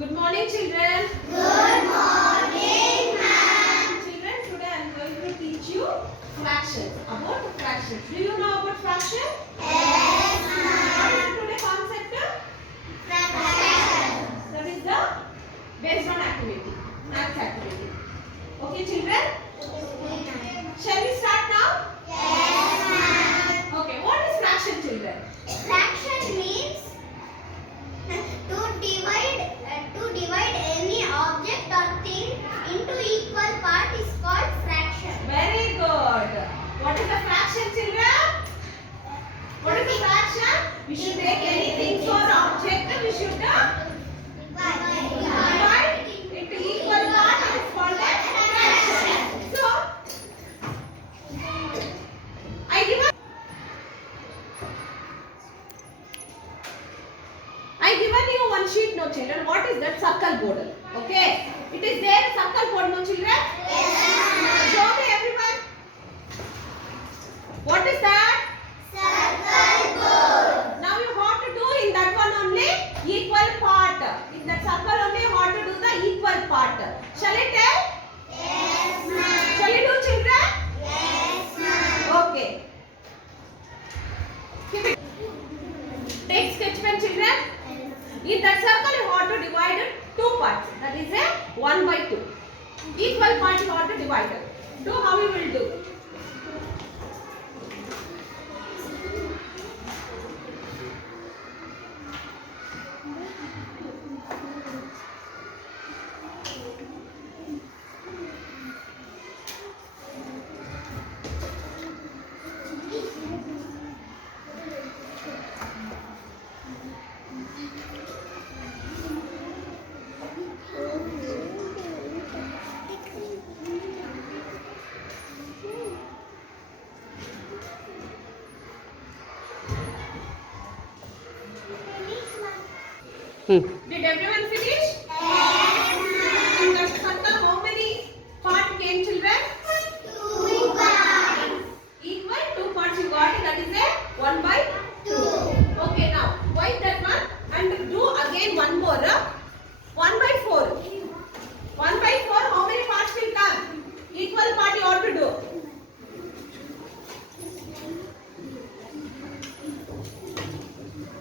Good morning, children. Good morning, ma'am. Children, today I am going to teach you fractions. About fractions. Do you know about fractions? Yes, What ma'am. is today's concept? Fraction. That is the based on activity, maths activity. Okay, children. Shall we start now? Yes, ma'am. Okay. What is fraction, children? Fraction means to divide any object or thing into equal part is called fraction. Very good. What is a fraction, children? What is a fraction? We should take anything or object. We should divide into equal part. It is called a fraction. So, I given you one sheet, no children. What is that? Circle board. Okay. It is there circle board, no children. Show me everyone. What is that? Circle board. Now you have to do in that one only equal part. In that circle only you have to do the equal part. Shall I tell? Yes, ma'am. Shall you do, children? Yes, ma'am. Okay. Keep it. Take sketch pen, children. In that circle you have to divide it two parts. That is a 1 by 2. Equal part you have to divide it. Do how you will do. Did everyone finish? In that circle how many parts came, children? Two parts. Equal 2 parts you got it. That is a 1 by 2. Okay, now wipe that one and do again one more. 1 by 4. 1 by 4 how many parts will come? Equal part you ought to do.